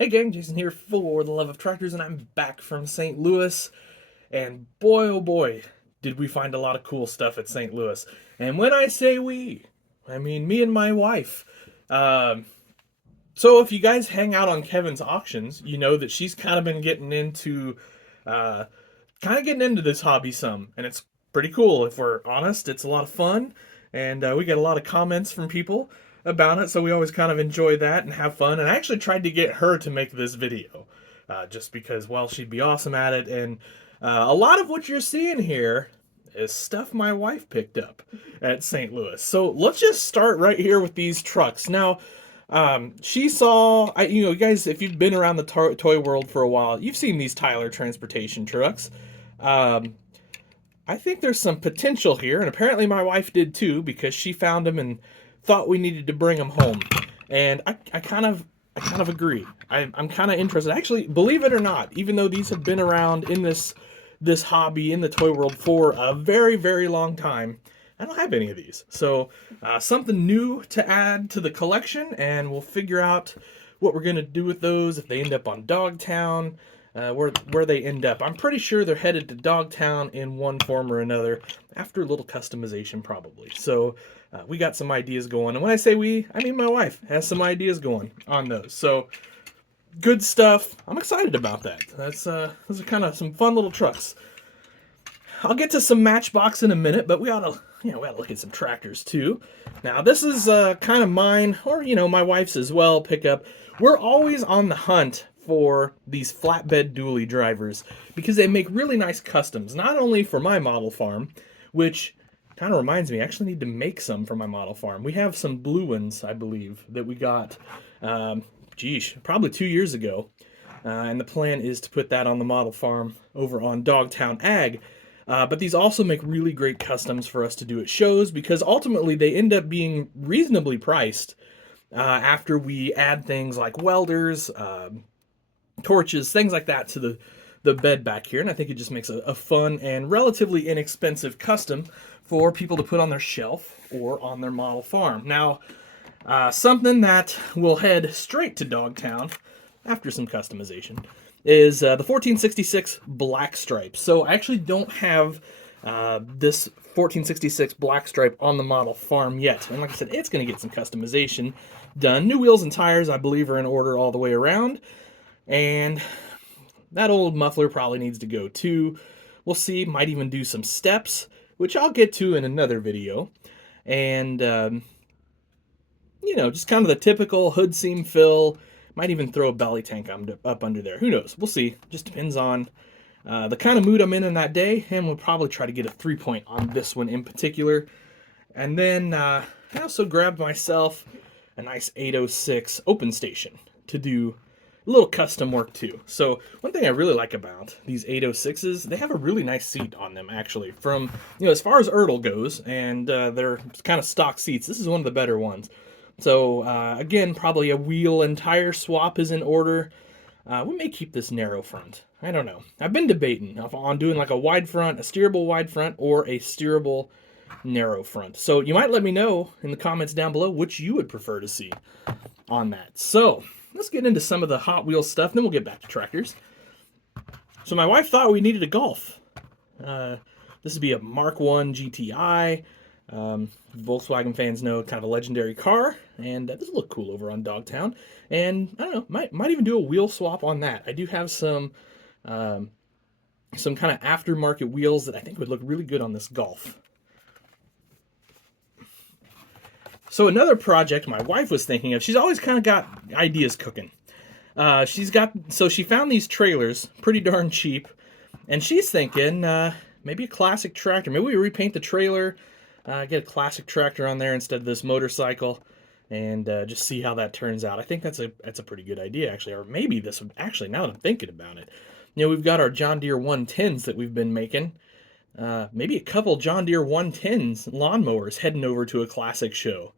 Hey gang, Jason here for the Love of Tractors, and I'm back from St. Louis. And boy, oh boy, did we find a lot of cool stuff at St. Louis. And when I say we, I mean me and my wife. Um, so if you guys hang out on Kevin's auctions, you know that she's kind of been uh, getting into this hobby some, and it's pretty cool. If we're honest, it's a lot of fun, and we get a lot of comments from people about it, so we always kind of enjoy that and have fun. And I actually tried to get her to make this video, just because, well, she'd be awesome at it. And a lot of what you're seeing here is stuff my wife picked up at St. Louis. So let's just start right here with these trucks. Now, she saw, you guys, if you've been around the toy world for a while, you've seen these Tyler transportation trucks. Um, I think there's some potential here, and apparently my wife did too, because she found them and thought we needed to bring them home. And I kind of agree. I'm kind of interested. Actually, believe it or not, even though these have been around in this hobby in the toy world for a very, very long time, I don't have any of these. So something new to add to the collection, and we'll figure out what we're gonna do with those if they end up on Dogtown. Where they end up. I'm pretty sure they're headed to Dogtown in one form or another, after a little customization probably. So we got some ideas going. And when I say we, I mean my wife has some ideas going on those. So good stuff. I'm excited about that. Those are kind of some fun little trucks. I'll get to some Matchbox in a minute, but we ought to look at some tractors too. Now this is kind of mine, or my wife's as well, pickup. We're always on the hunt for these flatbed dually drivers because they make really nice customs, not only for my model farm, which kind of reminds me, I actually need to make some for my model farm. We have some blue ones, I believe, that we got, probably 2 years ago. And the plan is to put that on the model farm over on Dogtown Ag. But these also make really great customs for us to do at shows, because ultimately they end up being reasonably priced after we add things like welders, torches, things like that to the bed back here. And I think it just makes a fun and relatively inexpensive custom for people to put on their shelf or on their model farm. Now, something that will head straight to Dogtown after some customization is the 1466 Black Stripe. So I actually don't have this 1466 Black Stripe on the model farm yet. And like I said, it's going to get some customization done. New wheels and tires, I believe, are in order all the way around. And that old muffler probably needs to go too. We'll see, might even do some steps, which I'll get to in another video. And, just kind of the typical hood seam fill. Might even throw a belly tank up under there. Who knows? We'll see. Just depends on the kind of mood I'm in that day. And we'll probably try to get a 3-point on this one in particular. And then I also grabbed myself a nice 806 open station to do a little custom work too. So one thing I really like about these 806s, they have a really nice seat on them actually. From, as far as Ertl goes, and they're kind of stock seats, this is one of the better ones. So again, probably a wheel and tire swap is in order. We may keep this narrow front. I don't know. I've been debating on doing like a wide front, a steerable wide front, or a steerable narrow front. So you might let me know in the comments down below which you would prefer to see on that. So let's get into some of the Hot Wheels stuff, then we'll get back to tractors. So my wife thought we needed a Golf. This would be a Mark 1 GTI. Volkswagen fans know, kind of a legendary car, and this will look cool over on Dogtown. And I don't know, might even do a wheel swap on that. I do have some kind of aftermarket wheels that I think would look really good on this Golf. So another project my wife was thinking of, she's always kind of got ideas cooking. She found these trailers pretty darn cheap, and she's thinking maybe a classic tractor. Maybe we repaint the trailer, get a classic tractor on there instead of this motorcycle, and just see how that turns out. I think that's a pretty good idea actually. Or maybe this would actually, now that I'm thinking about it, we've got our John Deere 110s that we've been making. Maybe a couple John Deere 110s lawnmowers heading over to a classic show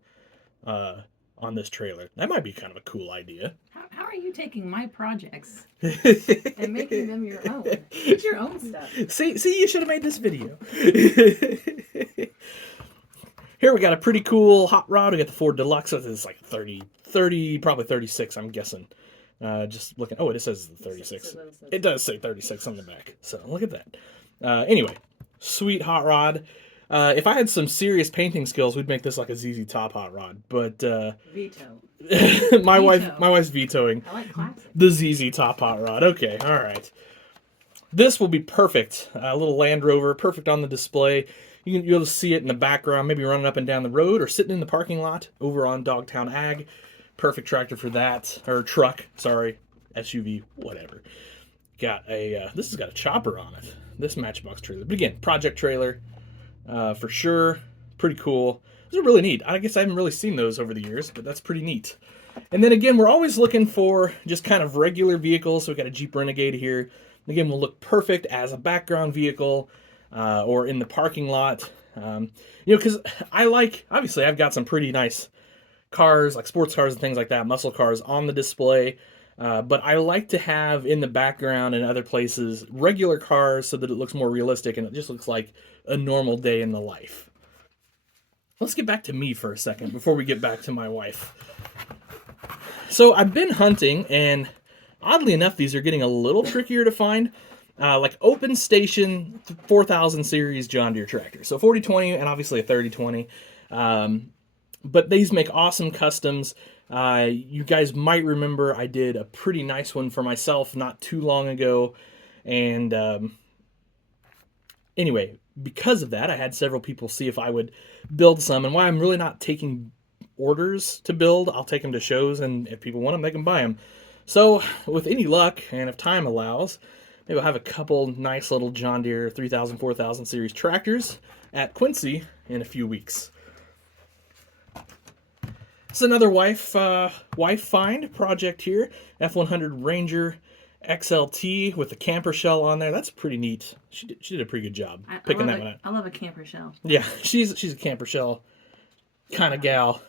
on this trailer. That might be kind of a cool idea. How are you taking my projects and making them your own? It's your own stuff. See, you should have made this video. Here we got a pretty cool hot rod. We got the Ford Deluxe. It's like 30, probably 36, I'm guessing. Just looking. Oh, it says 36. So It does say 36 on the back. So look at that. Anyway, sweet hot rod. If I had some serious painting skills, we'd make this like a ZZ Top hot rod. But Veto. my Veto. wife's vetoing I like classic. the ZZ Top hot rod. Okay, all right. This will be perfect. A little Land Rover, perfect on the display. You'll see it in the background, maybe running up and down the road or sitting in the parking lot over on Dogtown Ag. Perfect tractor for that, or truck, sorry, SUV, whatever. Got a, this has got a chopper on it, this Matchbox trailer. But again, project trailer, for sure, pretty cool. Those are really neat. I guess I haven't really seen those over the years, but that's pretty neat. And then again, we're always looking for just kind of regular vehicles. So we got a Jeep Renegade here. Again, will look perfect as a background vehicle, or in the parking lot. Because obviously I've got some pretty nice cars, like sports cars and things like that, muscle cars on the display. But I like to have in the background and other places regular cars so that it looks more realistic and it just looks like a normal day in the life. Let's get back to me for a second before we get back to my wife. So I've been hunting, and oddly enough, these are getting a little trickier to find. Like open station 4000 series John Deere tractor. So 4020 and obviously a 3020. But these make awesome customs. You guys might remember I did a pretty nice one for myself not too long ago. And anyway, because of that, I had several people see if I would build some. And why I'm really not taking orders to build, I'll take them to shows, and if people want them, they can buy them. So with any luck, and if time allows, maybe I'll have a couple nice little John Deere 3000, 4000 series tractors at Quincy in a few weeks. It's another wife find project here. F100 Ranger XLT with the camper shell on there. That's pretty neat. She did a pretty good job picking that one out. I love a camper shell. Yeah, she's a camper shell kind of gal.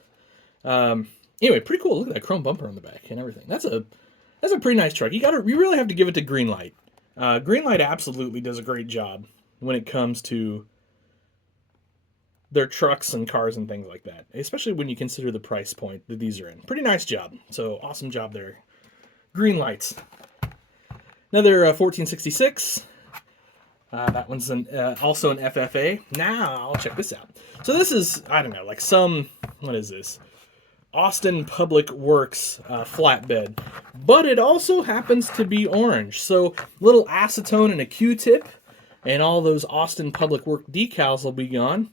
Anyway, pretty cool. Look at that chrome bumper on the back and everything. That's a pretty nice truck. You really have to give it to Greenlight. Greenlight absolutely does a great job when it comes to their trucks and cars and things like that, especially when you consider the price point that these are in. Pretty nice job. So awesome job there. Greenlights. Another 1466. That one's also an FFA. Now, check this out. So this is, I don't know, like what is this? Austin Public Works flatbed. But it also happens to be orange. So little acetone and a Q-tip, and all those Austin Public Work decals will be gone.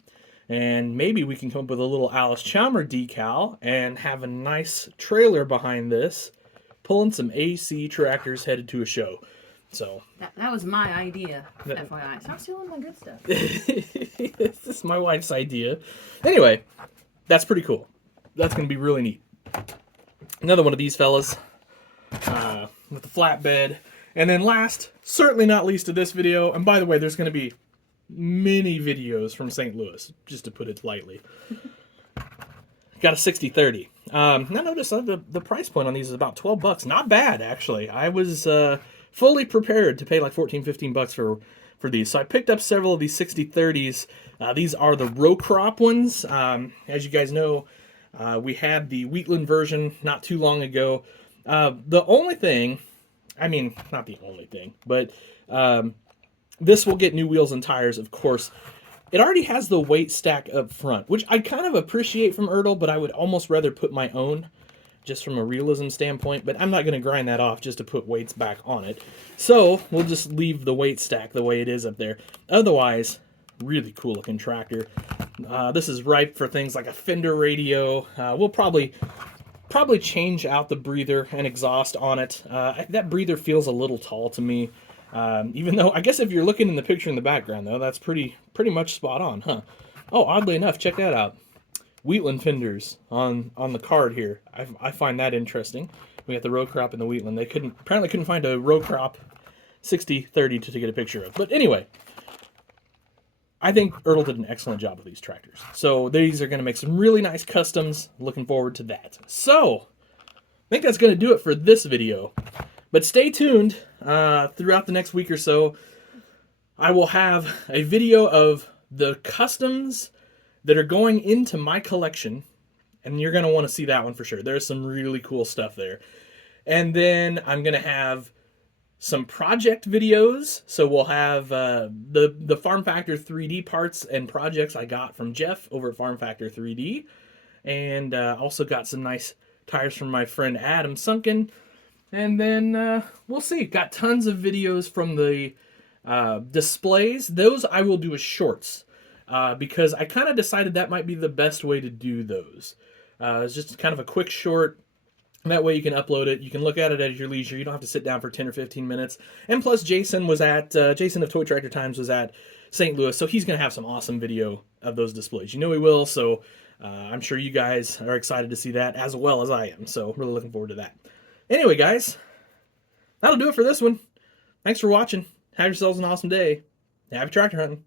And maybe we can come up with a little Alice Chalmer decal and have a nice trailer behind this, pulling some AC tractors headed to a show. So that was my idea, FYI. Stop stealing my good stuff. This is my wife's idea. Anyway, that's pretty cool. That's going to be really neat. Another one of these fellas with the flatbed. And then last, certainly not least of this video, and by the way, there's going to be many videos from St. Louis, just to put it lightly. Got a 6030. Now notice the price point on these is about $12. Not bad, actually. I was fully prepared to pay like $14-15 for these. So I picked up several of these 6030s. These are the row crop ones. As you guys know, we had the Wheatland version not too long ago. The only thing, I mean, not the only thing, but this will get new wheels and tires, of course. It already has the weight stack up front, which I kind of appreciate from Ertl, but I would almost rather put my own, just from a realism standpoint. But I'm not going to grind that off just to put weights back on it. So we'll just leave the weight stack the way it is up there. Otherwise, really cool looking tractor. This is ripe for things like a fender radio. We'll probably change out the breather and exhaust on it. That breather feels a little tall to me. Even though, I guess if you're looking in the picture in the background, though, that's pretty much spot on, huh? Oh, oddly enough, check that out. Wheatland fenders on the card here. I find that interesting. We got the row crop and the Wheatland. They apparently couldn't find a row crop 6030 to get a picture of. But anyway, I think Ertl did an excellent job with these tractors. So these are going to make some really nice customs. Looking forward to that. So, I think that's going to do it for this video. But stay tuned. Throughout the next week or so, I will have a video of the customs that are going into my collection, and you're going to want to see that one for sure. There's some really cool stuff there. And then I'm going to have some project videos. So we'll have the Farm Factor 3D parts and projects I got from Jeff over at Farm Factor 3D. And also got some nice tires from my friend Adam Sunken. And then we'll see. Got tons of videos from the displays. Those I will do as shorts because I kind of decided that might be the best way to do those. It's just kind of a quick short. That way you can upload it. You can look at it at your leisure. You don't have to sit down for 10 or 15 minutes. And plus, Jason of Toy Tractor Times was at St. Louis, so he's going to have some awesome video of those displays. You know he will, so I'm sure you guys are excited to see that as well as I am. So really looking forward to that. Anyway, guys, that'll do it for this one. Thanks for watching. Have yourselves an awesome day. Happy tractor hunting.